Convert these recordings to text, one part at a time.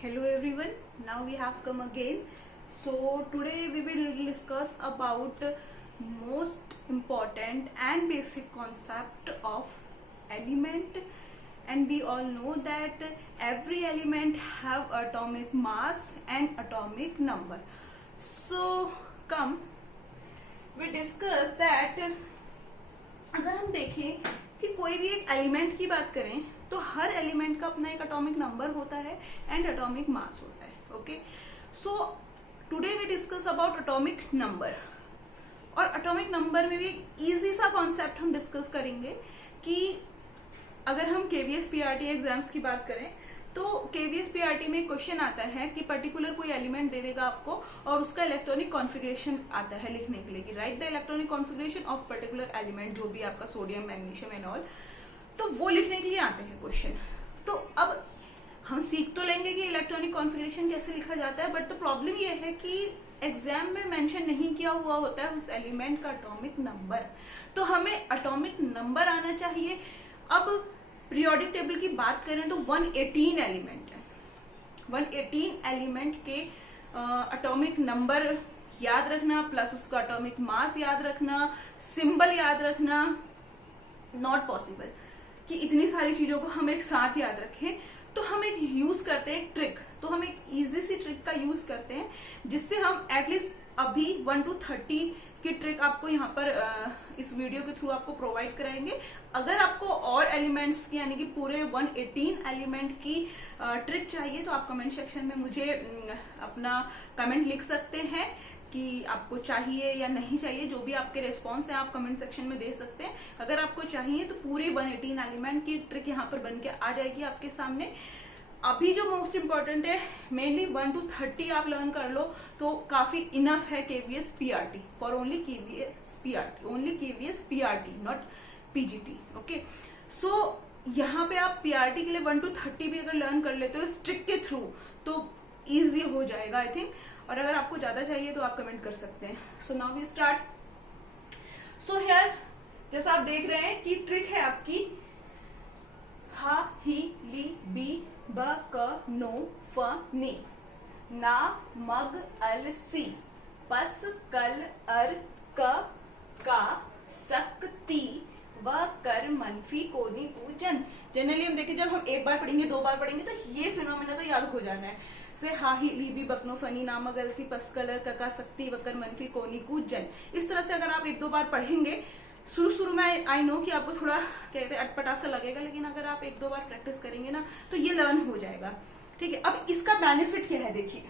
Hello everyone, now we have come again. So today we will discuss about most important and basic concept of element, and we all know that every element have atomic mass and atomic number. So come we discuss that अगर हम देखें कि कोई भी एक element की बात करें तो हर एलिमेंट का अपना एक एटॉमिक नंबर होता है एंड एटॉमिक मास होता है. Okay, so today we discuss about atomic number. और एटॉमिक नंबर में भी एक इजी सा कॉन्सेप्ट हम डिस्कस करेंगे कि अगर हम केवीएस पीआरटी एग्जाम्स की बात करें तो केवीएस पीआरटी में क्वेश्चन आता है कि पर्टिकुलर कोई एलिमेंट दे देगा आपको और उसका इलेक्ट्रॉनिक कॉन्फ़िगरेशन आता है लिखने के लिए कि right the electronic configuration of particular element, जो भी आपका सोडियम, मैग्नीशियम एंड ऑल, तो वो लिखने के लिए आते हैं क्वेश्चन. तो अब हम सीख तो लेंगे कि इलेक्ट्रॉनिक कॉन्फ़िगरेशन कैसे लिखा जाता है, बट द प्रॉब्लम ये है कि एग्जाम में मेंशन नहीं किया हुआ होता है उस एलिमेंट का एटॉमिक नंबर. तो हमें एटॉमिक नंबर आना चाहिए. अब पीरियोडिक टेबल की बात करें तो 118 एलिमेंट है. 118 एलिमेंट के एटॉमिक नंबर याद रखना प्लस उसका एटॉमिक मास याद रखना, सिंबल याद रखना, नॉट पॉसिबल कि इतनी सारी चीजों को हम एक साथ याद रखें. तो हम एक यूज करते हैं ट्रिक. तो हम एक इजी सी ट्रिक का यूज करते हैं जिससे हम एटलीस्ट अभी 1 to 30 की ट्रिक आपको यहाँ पर इस वीडियो के थ्रू आपको प्रोवाइड कराएंगे. अगर आपको और एलिमेंट्स की यानी कि पूरे 118 एलिमेंट की ट्रिक चाहिए तो आप कमेंट सेक्शन में मुझे अपना कमेंट लिख सकते हैं कि आपको चाहिए या नहीं चाहिए. जो भी आपके रिस्पॉन्स है आप कमेंट सेक्शन में दे सकते हैं. अगर आपको चाहिए तो पूरी 118 एलिमेंट की ट्रिक यहाँ पर बन के आ जाएगी आपके सामने. अभी जो मोस्ट इंपॉर्टेंट है मेनली 1 to 30 आप लर्न कर लो तो काफी इनफ है KVS PRT, for only KVS PRT, only KVS PRT, not PGT. Okay, so यहाँ पे आप पीआरटी के लिए 1 to 30 भी अगर लर्न कर लेते हो इस ट्रिक के थ्रू तो इजी हो जाएगा आई थिंक. और अगर आपको ज्यादा चाहिए तो आप कमेंट कर सकते हैं. So now we start. So here जैसा आप देख रहे हैं कि ट्रिक है आपकी हा ही ली बी ब क नो फ नी ना मग अल सी पस कल अर क का सक ती व कर मनफी कोनी पूजन. जनरली हम देखें जब हम एक बार पढ़ेंगे दो बार पढ़ेंगे तो ये फिनोमेना तो याद हो जाना है. से हा ही ली बी बकनो फनी नामक अलसी पस कलर कका शक्ति वकर मनफी कोनी कूजन. इस तरह से अगर आप एक दो बार पढ़ेंगे, शुरू में आई नो कि आपको थोड़ा कहते हैं अटपटा सा लगेगा, लेकिन अगर आप एक दो बार प्रैक्टिस करेंगे ना तो ये लर्न हो जाएगा. ठीक है, अब इसका बेनिफिट क्या है देखिए.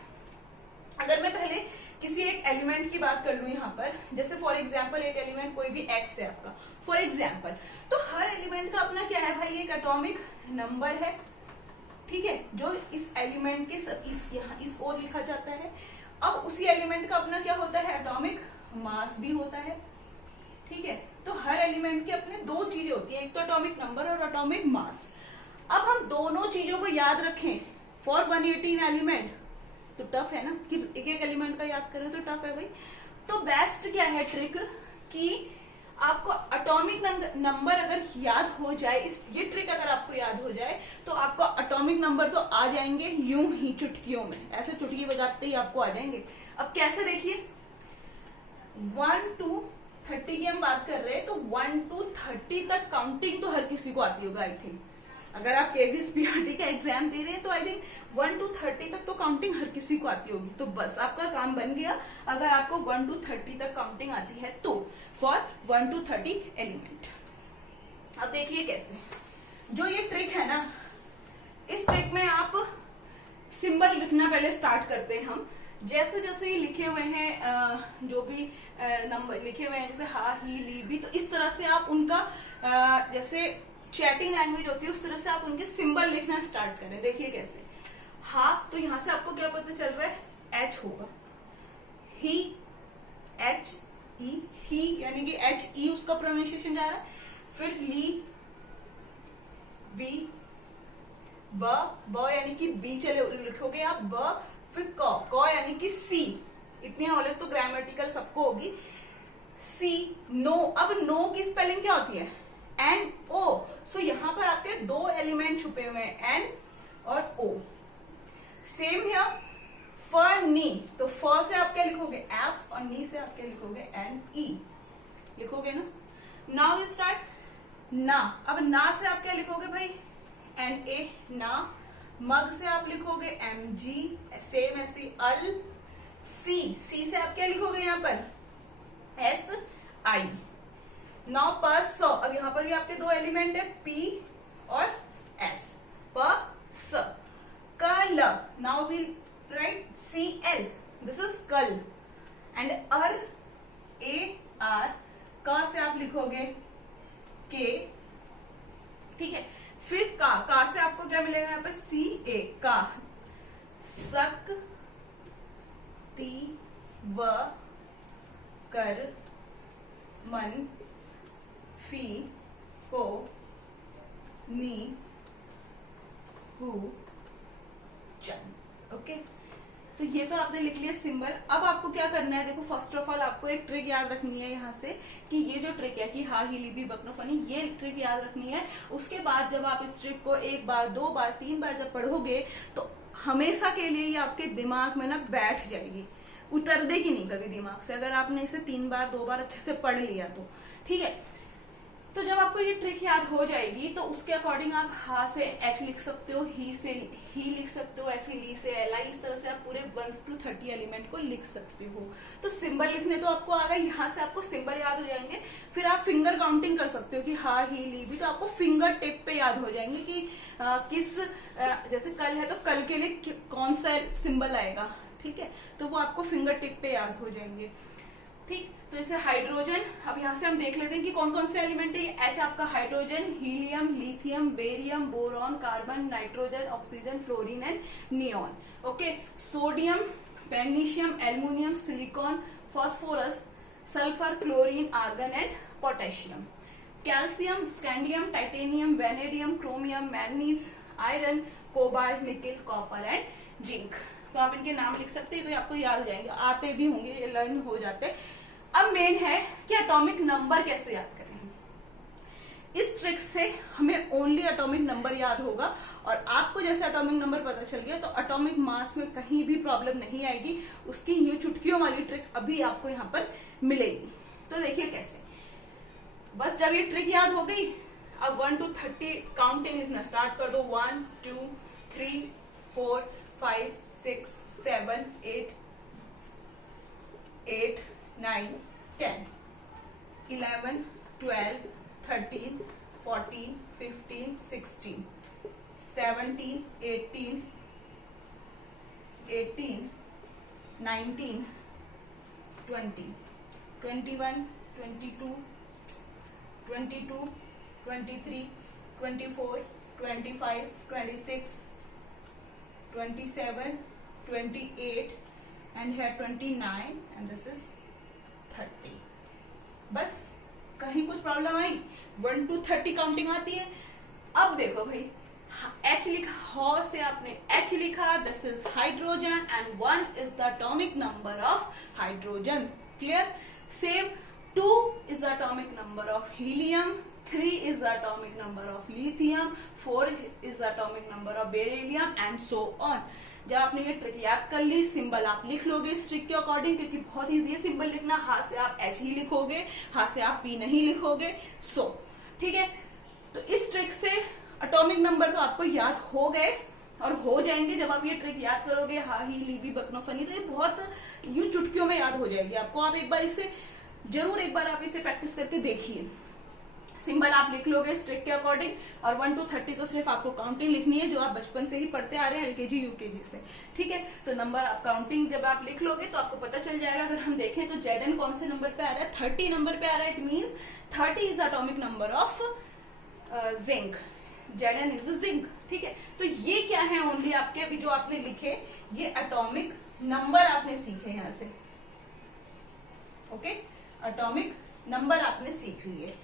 अगर मैं पहले किसी एक एलिमेंट की बात कर लूं यहाँ पर, जैसे फॉर एग्जाम्पल एक एलिमेंट कोई भी एक्स है आपका फॉर एग्जाम्पल, तो हर एलिमेंट का अपना क्या है भाई, एक एटॉमिक नंबर है. ठीक है, जो इस एलिमेंट के इस ओर लिखा जाता है. अब उसी एलिमेंट का अपना क्या होता है, एटॉमिक मास भी होता है. ठीक है, तो हर एलिमेंट के अपने दो चीजें होती हैं, एक तो एटॉमिक नंबर और एटॉमिक मास. अब हम दोनों चीजों को याद रखें फॉर 118 एलिमेंट तो टफ है ना कि एक एक एलिमेंट का याद करें तो टफ है भाई. तो बेस्ट क्या है ट्रिक कि आपको एटॉमिक नंबर अगर याद हो जाए, ये ट्रिक अगर आपको याद हो जाए तो आपको एटॉमिक नंबर तो आ जाएंगे यूं ही चुटकियों में, ऐसे चुटकी बजाते ही आपको आ जाएंगे. अब कैसे देखिए, 1 to 30 की हम बात कर रहे हैं तो 1 to 30 तक काउंटिंग तो हर किसी को आती होगा आई थिंक. अगर आप केवीएस पीआरटी का एग्जाम दे रहे हैं तो आई थिंक 1 to 30 तक तो काउंटिंग हर किसी को आती होगी. तो बस आपका काम बन गया अगर आपको 1 to 30 तक काउंटिंग आती है तो फॉर 1 to 30 एलिमेंट. अब देखिए कैसे, जो ये ट्रिक है ना, इस ट्रिक में आप सिंबल लिखना पहले स्टार्ट करते हैं हम. जैसे जैसे ये लिखे हुए हैं जो भी नंबर लिखे हुए हैं, जैसे हा ही ली बी, तो इस तरह से आप उनका जैसे चैटिंग लैंग्वेज होती है उस तरह से आप उनके सिंबल लिखना स्टार्ट करें. देखिए कैसे, हा तो यहां से आपको क्या पता चल रहा है, एच होगा. ही एच ई, ही यानी कि एच ई उसका प्रोनाउंसिएशन जा रहा है. फिर ली बी ब यानी कि बी चले लिखोगे आप, ब फिर क यानी कि सी. इतनी नॉलेज तो ग्रामेटिकल सबको होगी. सी नो, अब नो की स्पेलिंग क्या होती है, एन ओ. सो यहां पर आपके दो एलिमेंट छुपे हुए हैं, एन और ओ. सेम हियर फ नी, तो फ से आप क्या लिखोगे एफ और नी से आप क्या लिखोगे एन ई लिखोगे ना। नाउ स्टार्ट ना। अब ना से आप क्या लिखोगे भाई एन ए ना। मग से आप लिखोगे एम जी, सेम ऐसे अल। सी, सी से आप क्या लिखोगे यहाँ पर एस आई। नाउ प स, अब यहाँ पर भी आपके दो एलिमेंट है पी और एस, प स। क ल, now we write C L, this is कल। एंड अर ए आर, क से आप लिखोगे के, ठीक है। फिर का से आपको क्या मिलेगा यहाँ पे सी ए का। सक ती व कर मन फी को नी कु चन। ओके, तो ये तो आपने लिख लिया सिंबल। अब आपको क्या करना है, देखो फर्स्ट ऑफ ऑल आपको एक ट्रिक याद रखनी है यहाँ से कि ये जो ट्रिक है कि हा ही ली बी बकनो फनी, ये ट्रिक याद रखनी है। उसके बाद जब आप इस ट्रिक को एक बार, दो बार, तीन बार जब पढ़ोगे तो हमेशा के लिए ये आपके दिमाग में ना बैठ जाएगी, उतर देगी नहीं कभी दिमाग से, अगर आपने इसे तीन बार, दो बार अच्छे से पढ़ लिया तो, ठीक है। तो जब आपको ये ट्रिक याद हो जाएगी तो उसके अकॉर्डिंग आप हा से एच लिख सकते हो, ही से ही लिख सकते हो, ऐसे ली से एल आई, इस तरह से आप पूरे 1 to 30 एलिमेंट को लिख सकते हो। तो सिंबल लिखने तो आपको आ गए, यहाँ से आपको सिंबल याद हो जाएंगे। फिर आप फिंगर काउंटिंग कर सकते हो कि हा ही ली भी, तो आपको फिंगर टिप पे याद हो जाएंगे कि जैसे कल है तो कल के लिए कौन सा सिंबल आएगा, ठीक है। तो वो आपको फिंगर टिप पे याद हो जाएंगे, ठीक। तो जैसे हाइड्रोजन, अब यहाँ से हम देख लेते हैं कि कौन कौन से एलिमेंट है। एच आपका hydrogen, helium, lithium, barium, boron, carbon, nitrogen, oxygen, fluorine and neon. Okay, sodium, magnesium, aluminium, silicon, phosphorus, sulphur, chlorine, argon and potassium. Calcium, scandium, titanium, vanadium, chromium, manganese, iron, cobalt, nickel, copper and zinc. तो आप इनके नाम लिख सकते हैं, तो आपको याद हो जाएंगे, आते भी होंगे, ये लर्न हो जाते। अब मेन है कि एटॉमिक नंबर कैसे याद करें। इस ट्रिक से हमें ओनली एटॉमिक नंबर याद होगा, और आपको जैसे एटॉमिक नंबर पता चल गया तो एटॉमिक मास में कहीं भी प्रॉब्लम नहीं आएगी। उसकी यूं चुटकियों वाली ट्रिक अभी आपको यहाँ पर मिलेगी। तो देखिए कैसे, बस जब ये ट्रिक याद हो गई, अब 1 to 30 काउंटिंग लिखना स्टार्ट कर दो। 1 2 3 4 5 6 7 8 9 10 11 12 13 14 15 16 17 18 19 20 21 22 23 24 25 26 27 28 and here 29 and this is 30। बस, कहीं कुछ प्रॉब्लम आई? 1 to 30 काउंटिंग आती है। अब देखो भाई, H लिखा, हॉ से आपने H लिखा, this is hydrogen and 1 is the atomic number of hydrogen, clear? Same, 2 is the atomic number of helium, 3 is the atomic number of lithium, 4 is the atomic number of beryllium and so on। जब आपने ये trick याद कर ली, symbol आप लिख लोगे इस trick के अकॉर्डिंग, क्योंकि बहुत इजी है सिंबल लिखना। हाथ से आप एच ही लिखोगे, हाथ से आप पी नहीं लिखोगे, सो ठीक है। तो इस ट्रिक से एटॉमिक नंबर तो आपको याद हो गए और हो जाएंगे जब आप ये ट्रिक याद करोगे, हा ही ली बी बकनो फनी, तो ये बहुत यूं चुटकियों में याद हो जाएगी आपको। आप एक बार इसे जरूर, एक बार आप इसे प्रैक्टिस करके देखिए। सिंबल आप लिख लोगे इस ट्रिक के अकॉर्डिंग, और 1 to 30 तो सिर्फ आपको काउंटिंग लिखनी है, जो आप बचपन से ही पढ़ते आ रहे हैं एलकेजी यूकेजी से, ठीक है। तो नंबर आप काउंटिंग जब आप लिख लोगे तो आपको पता चल जाएगा। अगर हम देखें तो Zn कौन से नंबर पे आ रहा है, 30 नंबर पे आ रहा है। It means 30 is atomic number of zinc. Zn is zinc, ठीक है। तो ये क्या है, ओनली आपके अभी जो आपने लिखे ये एटॉमिक नंबर आपने सीखे यहाँ से, ओके। एटॉमिक नंबर आपने सीख लिए।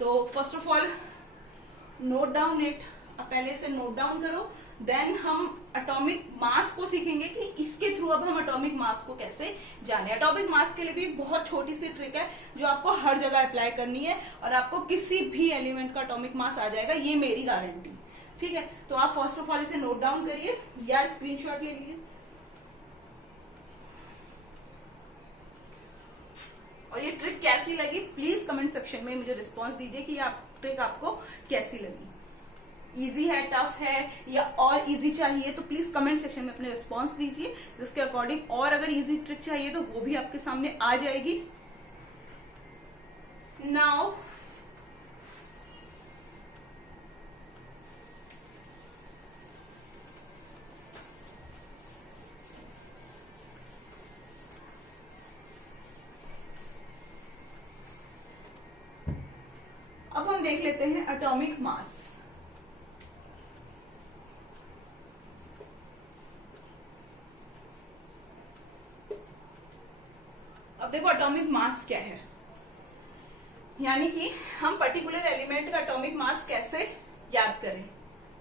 तो first of all note down it, आप पहले से नोट डाउन करो, देन हम एटॉमिक मास को सीखेंगे कि इसके थ्रू अब हम एटॉमिक मास को कैसे जाने। एटॉमिक मास के लिए भी एक बहुत छोटी सी ट्रिक है जो आपको हर जगह अप्लाई करनी है, और आपको किसी भी एलिमेंट का एटॉमिक मास आ जाएगा, ये मेरी गारंटी, ठीक है, तो आप फर्स्ट ऑफ ऑल इसे नोट डाउन करिए या स्क्रीनशॉट ले लीजिए। और ये ट्रिक कैसी लगी प्लीज कमेंट सेक्शन में मुझे रिस्पॉन्स दीजिए कि ट्रिक आपको कैसी लगी। इजी है, टफ है या और इजी चाहिए तो प्लीज कमेंट सेक्शन में अपने रिस्पॉन्स दीजिए जिसके अकॉर्डिंग, और अगर इजी ट्रिक चाहिए तो वो भी आपके सामने आ जाएगी। नाउ अब हम देख लेते हैं एटॉमिक मास। अब देखो एटॉमिक मास क्या है, यानी कि हम पर्टिकुलर एलिमेंट का एटॉमिक मास कैसे याद करें,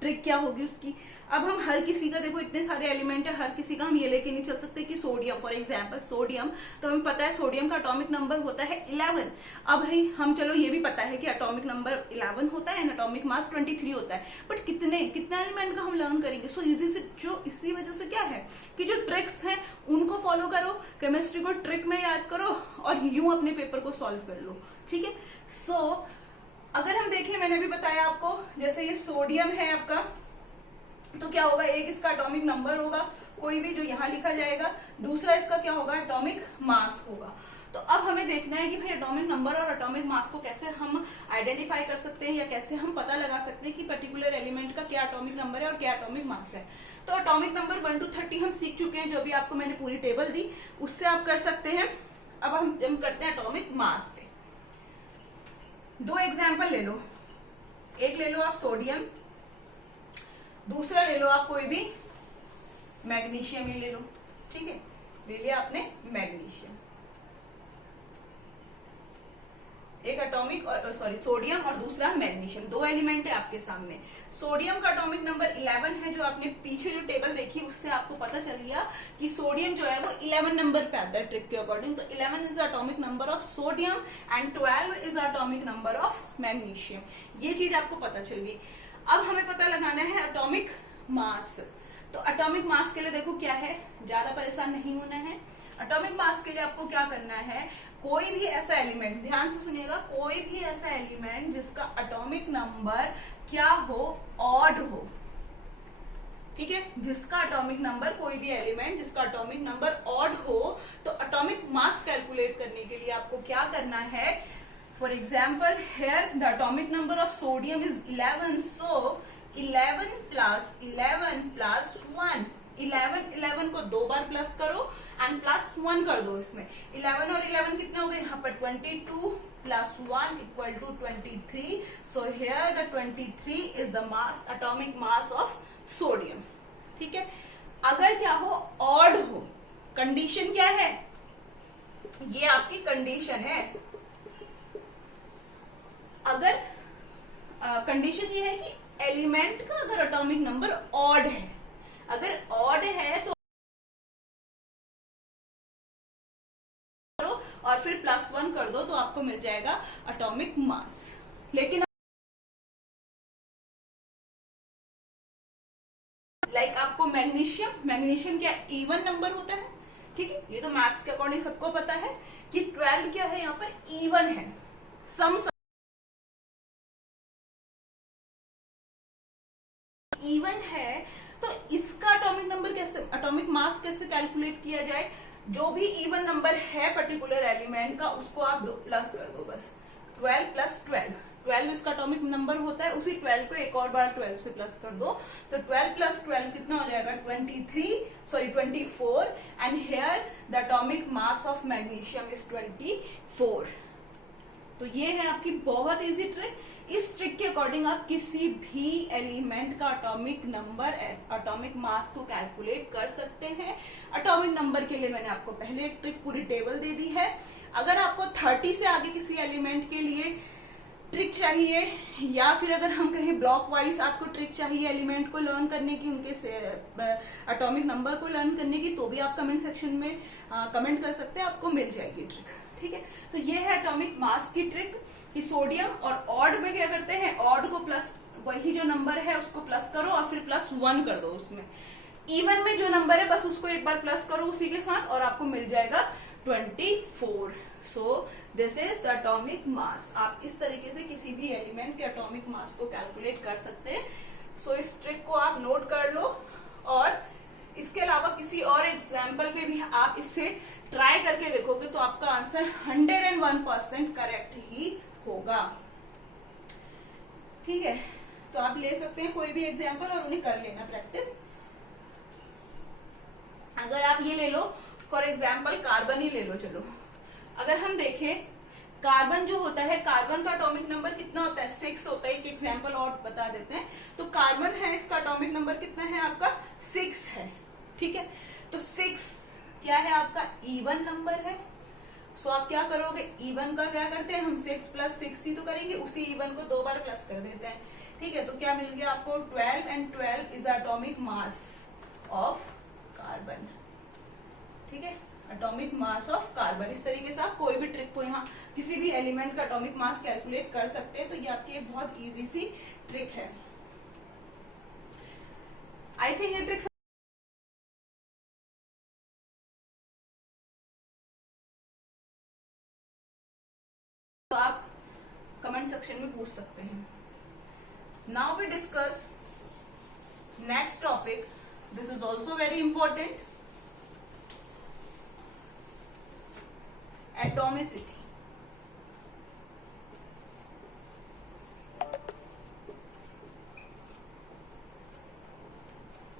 ट्रिक क्या होगी उसकी। अब हम हर किसी का, देखो इतने सारे एलिमेंट है, हर किसी का हम ये लेके नहीं चल सकते कि सोडियम, फॉर एग्जांपल सोडियम, तो हमें पता है सोडियम का एटॉमिक नंबर होता है 11। अब हम चलो ये भी पता है कि एटॉमिक नंबर 11 होता है एंड एटॉमिक मास 23 होता है, बट कितने एलिमेंट का हम लर्न करेंगे। सो इजी से जो इसी वजह से क्या है कि जो ट्रिक्स हैं उनको फॉलो करो, केमिस्ट्री को ट्रिक में याद करो और यूं अपने पेपर को सॉल्व कर लो, ठीक है। सो अगर हम देखें, मैंने भी बताया आपको, जैसे ये सोडियम है आपका, तो क्या होगा, एक इसका एटॉमिक नंबर होगा कोई भी जो यहां लिखा जाएगा, दूसरा इसका क्या होगा, एटॉमिक मास होगा। तो अब हमें देखना है कि भाई एटॉमिक नंबर और एटॉमिक मास को कैसे हम आइडेंटिफाई कर सकते हैं या कैसे हम पता लगा सकते हैं कि पर्टिकुलर एलिमेंट का क्या एटॉमिक नंबर है और क्या एटॉमिक मास है। तो एटॉमिक नंबर 1 to 30 हम सीख चुके हैं, जो भी आपको मैंने पूरी टेबल दी उससे आप कर सकते हैं। अब हम करते हैं एटॉमिक मास पे। 2 एग्जाम्पल ले लो, एक ले लो आप सोडियम, दूसरा ले लो आप कोई भी मैग्नीशियम ही ले लो, ठीक है, ले लिया आपने मैग्नीशियम। एक एटॉमिक और सोडियम और दूसरा मैग्नीशियम, 2 एलिमेंट है आपके सामने। सोडियम का एटॉमिक नंबर 11 है, जो आपने पीछे जो टेबल देखी उससे आपको पता चल गया कि सोडियम जो है वो 11 नंबर पे आता है ट्रिक के अकॉर्डिंग। तो 11 is the atomic number of sodium and 12 is the atomic number of magnesium. ये चीज आपको पता चल गई। अब हमें पता लगाना है एटॉमिक मास। तो एटॉमिक मास के लिए देखो क्या है, ज्यादा परेशान नहीं होना है। एटॉमिक मास के लिए आपको क्या करना है, कोई भी ऐसा एलिमेंट, ध्यान से सुनिएगा, कोई भी ऐसा एलिमेंट जिसका एटॉमिक नंबर क्या हो, ऑड हो, ठीक है, जिसका एटॉमिक नंबर, कोई भी एलिमेंट जिसका एटॉमिक नंबर ऑड हो, तो एटॉमिक मास कैलकुलेट करने के लिए आपको क्या करना है। For example, here the atomic number of sodium is 11, so 11 plus 11 plus 1, 11 को 2 बार प्लस करो एंड प्लस 1 कर दो इसमें। 11 और 11 कितने हो गए यहाँ पर, 22 plus 1 equal to 23. So here the 23 is the mass, atomic mass of sodium, ठीक है। अगर क्या हो, ऑड हो, कंडीशन क्या है, ये आपकी कंडीशन है। अगर कंडीशन ये है कि एलिमेंट का अगर एटॉमिक नंबर ऑड है, अगर ऑड है तो और फिर प्लस 1 कर दो तो आपको मिल जाएगा एटॉमिक मास। लेकिन लाइक आपको मैग्नीशियम क्या इवन नंबर होता है, ठीक है, ये तो मैथ्स के अकॉर्डिंग सबको पता है कि 12 क्या है, यहाँ पर इवन है, सम इवन है। तो इसका एटॉमिक नंबर कैसे, एटॉमिक मास कैसे कैलकुलेट किया जाए, जो भी इवन नंबर है पर्टिकुलर एलिमेंट का उसको आप प्लस कर दो बस। 12 प्लस 12 इसका एटॉमिक नंबर होता है, उसी 12 को एक और बार 12 से प्लस कर दो, तो 12 प्लस 12 कितना हो जाएगा, 24 and here the atomic mass of magnesium is 24। तो ये है आपकी बहुत इजी ट्रिक। इस ट्रिक के अकॉर्डिंग आप किसी भी एलिमेंट का एटॉमिक नंबर, एटॉमिक मास को कैलकुलेट कर सकते हैं। एटॉमिक नंबर के लिए मैंने आपको पहले एक ट्रिक पूरी टेबल दे दी है। अगर आपको 30 से आगे किसी एलिमेंट के लिए ट्रिक चाहिए या फिर अगर हम कहें ब्लॉक वाइज आपको ट्रिक चाहिए एलिमेंट को लर्न करने की, उनके एटॉमिक नंबर को लर्न करने की, तो भी आप कमेंट सेक्शन में कमेंट कर सकते हैं, आपको मिल जाएगी ट्रिक, ठीक है। तो ये है एटॉमिक मास की ट्रिक कि सोडियम और ऑड में क्या करते हैं, ऑड को वही जो नंबर है उसको प्लस करो और फिर +1 कर दो उसमें। इवन में जो नंबर है बस उसको एक बार प्लस करो उसी के साथ और आपको मिल जाएगा 24। So this is the atomic मास। आप इस तरीके से किसी भी एलिमेंट के एटॉमिक मास को कैलकुलेट कर सकते हैं। सो इस ट्रिक को आप नोट कर लो और इसके अलावा किसी और एग्जाम्पल पे भी आप इसे ट्राई करके देखोगे तो आपका आंसर 101% करेक्ट ही होगा। ठीक है, तो आप ले सकते हैं कोई भी एग्जाम्पल और उन्हें कर लेना प्रैक्टिस। अगर आप ये ले लो फॉर एग्जाम्पल कार्बन ही ले लो। चलो अगर हम देखें कार्बन जो होता है, कार्बन का एटॉमिक नंबर कितना होता है? 6 होता है। एक एग्जाम्पल और बता देते हैं। तो कार्बन है, इसका एटॉमिक नंबर कितना है आपका? 6 है। ठीक है, तो 6 क्या है आपका? इवन नंबर है। सो आप क्या करोगे? इवन का क्या करते हैं हम? 6 + 6 ही तो करेंगे, उसी इवन को 2 बार प्लस कर देते हैं। ठीक है, तो क्या मिल गया आपको? 12 and 12 is atomic mass of carbon. ठीक है, एटॉमिक मास ऑफ कार्बन। इस तरीके से आप कोई भी ट्रिक को यहाँ किसी भी एलिमेंट का एटॉमिक मास कैलकुलेट कर सकते हैं। तो ये आपकी एक बहुत इजी सी ट्रिक है। आई थिंक ये ट्रिक तो आप कमेंट सेक्शन में पूछ सकते हैं। Now we discuss next topic. This is also very important, atomicity.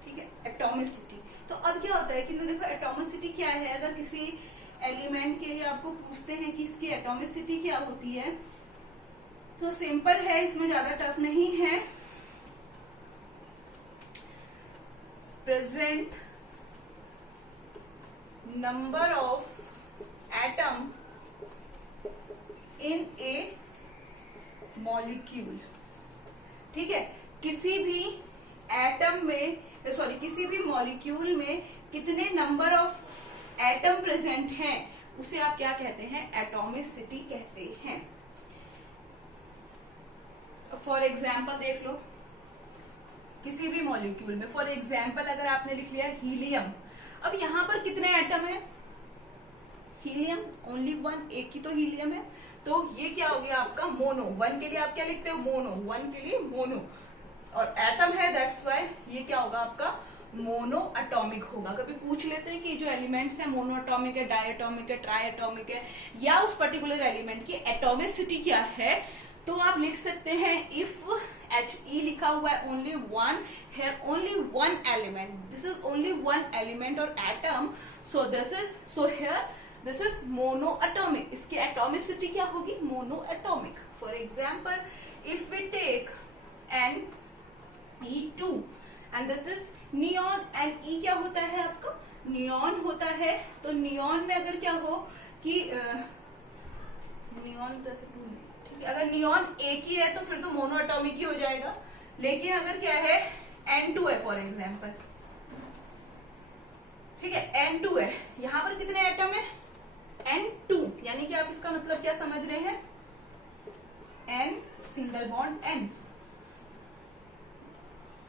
ठीक है, एटॉमिसिटी। तो अब क्या होता है कि देखो एटॉमिसिटी क्या है। अगर किसी एलिमेंट के लिए आपको पूछते हैं कि इसकी एटॉमिसिटी क्या होती है तो सिंपल है, इसमें ज्यादा टफ नहीं है। Present number of atom in A molecule. ठीक है, किसी भी एटम में किसी भी मॉलिक्यूल में कितने नंबर ऑफ एटम प्रेजेंट हैं उसे आप क्या कहते हैं? एटॉमिसिटी कहते हैं। फॉर एग्जाम्पल देख लो, किसी भी मॉलिक्यूल में फॉर एग्जाम्पल अगर आपने लिख लिया हीलियम। अब यहां पर कितने एटम है? हीलियम ओनली 1, एक ही तो हीलियम है। तो ये क्या हो गया आपका? मोनो। 1 के लिए आप क्या लिखते हो? मोनो। 1 के लिए मोनो, और एटम है दैट्स वाई ये क्या होगा आपका? मोनो एटॉमिक होगा। कभी पूछ लेते हैं कि जो एलिमेंट्स है मोनो एटॉमिक है, डाई एटॉमिक है, ट्राई एटॉमिक है, या उस पर्टिकुलर एलिमेंट की एटॉमिसिटी क्या है, तो आप लिख सकते हैं इफ He लिखा हुआ है only 1, here only 1 element, this is only 1 element or atom, so here this is monoatomic। इसकी एटॉमिसिटी क्या होगी? Monoatomic. For example if we take Ne2 and this is neon, and E क्या होता है आपका? नियॉन होता है। तो नियॉन में अगर क्या हो कि नियॉन तो ऐसे ठीक है, अगर नियॉन एक ही है तो फिर तो मोनोएटॉमिक ही हो जाएगा। लेकिन अगर क्या है N2 है फॉर एग्जाम्पल, ठीक है N2 है, यहां पर कितने एटम है? N2, यानी कि आप इसका मतलब क्या समझ रहे हैं? N single bond N।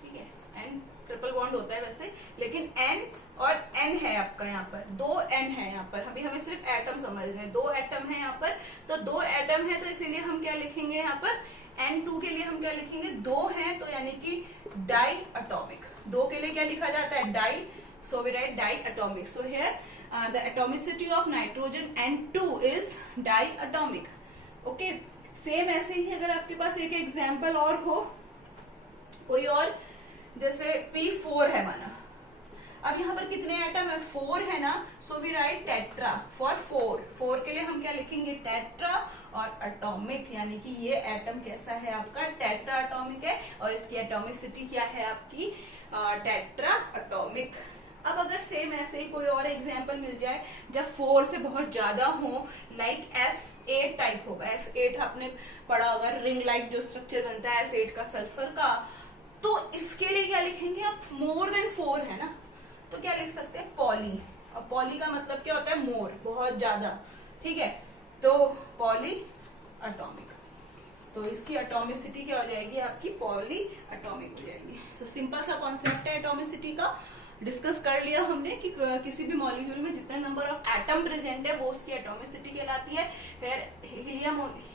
ठीक है, N ट्रिपल बॉन्ड होता है वैसे, लेकिन N और N है आपका यहाँ पर, 2 N है यहाँ पर। अभी हमें सिर्फ एटम समझना है, 2 एटम है यहाँ पर, तो 2 एटम है तो इसीलिए हम क्या लिखेंगे यहाँ पर? N2 के लिए हम क्या लिखेंगे? 2 है तो यानी कि डाई एटॉमिक। 2 के लिए क्या लिखा जाता है? Di, so we write diatomic. So here the atomicity of nitrogen N2 is diatomic. Okay, same ऐसे ही अगर आपके पास एक एग्जाम्पल और हो, कोई और, जैसे P4 है माना। अब यहाँ पर कितने एटम है? 4 है ना, so we write tetra for 4। 4 के लिए हम क्या लिखेंगे? टेट्रा, और एटॉमिक यानी कि ये एटम कैसा है आपका? टेट्रा एटॉमिक है, और इसकी एटॉमिसिटी क्या है आपकी? Tetra atomic. अब अगर सेम ऐसे ही कोई और एग्जाम्पल मिल जाए जब 4 से बहुत ज्यादा हो, लाइक S8 टाइप होगा। S8 आपने पढ़ा होगा, रिंग लाइक जो स्ट्रक्चर बनता है S8 का, सल्फर का। तो इसके लिए क्या लिखेंगे आप? मोर देन 4 है ना, तो क्या लिख सकते हैं? पॉली। और पॉली का मतलब क्या होता है? मोर, बहुत ज्यादा। ठीक है, तो पॉली एटॉमिक। तो इसकी एटॉमिसिटी क्या हो जाएगी आपकी पॉली एटॉमिक हो जाएगी। तो सिंपल सा कॉन्सेप्ट है एटॉमिसिटी का, डिस्कस कर लिया हमने कि किसी भी मॉलिक्यूल में जितने नंबर ऑफ एटम प्रेजेंट है वो उसकी एटॉमिसिटी कहलाती है। फिर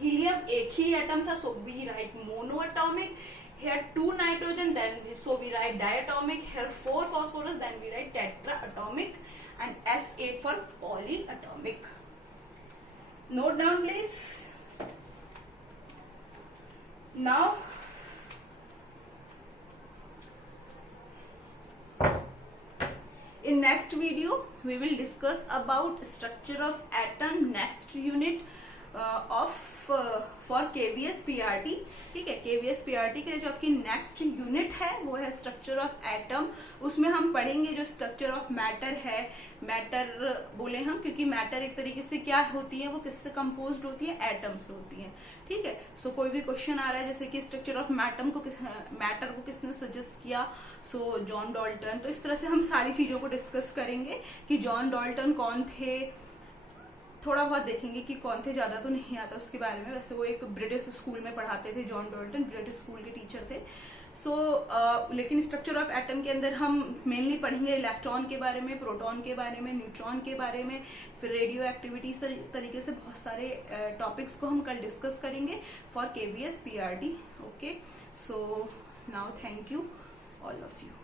हीलियम एक ही एटम था, so we write mono atomic. Here 2 nitrogen, then so we write diatomic. Here 4 phosphorus, then we write tetraatomic, and S8 for polyatomic. Note down please. Now in next video we will discuss about structure of atom, next unit of for KVS PRT। ठीक है, KVS PRT के जो आपकी next unit है वो है structure of atom. उसमें हम पढ़ेंगे जो स्ट्रक्चर ऑफ मैटर है। मैटर बोले हम क्योंकि मैटर एक तरीके से क्या होती है, वो किससे कंपोज्ड होती है, एटम से होती है। ठीक है, सो कोई भी क्वेश्चन आ रहा है जैसे कि स्ट्रक्चर ऑफ मैटर को किसने सजेस्ट किया, सो जॉन डाल्टन। तो इस तरह से हम सारी चीजों को डिस्कस करेंगे कि जॉन डाल्टन कौन थे, थोड़ा बहुत देखेंगे कि कौन थे, ज्यादा तो नहीं आता उसके बारे में। वैसे वो एक ब्रिटिश स्कूल में पढ़ाते थे, जॉन डाल्टन ब्रिटिश स्कूल के टीचर थे। लेकिन स्ट्रक्चर ऑफ एटम के अंदर हम मेनली पढ़ेंगे इलेक्ट्रॉन के बारे में, प्रोटॉन के बारे में, न्यूट्रॉन के बारे में, फिर रेडियो एक्टिविटी। इस तरीके से बहुत सारे टॉपिक्स को हम कल डिस्कस करेंगे for KVS PRT। Okay, so now thank you all of you.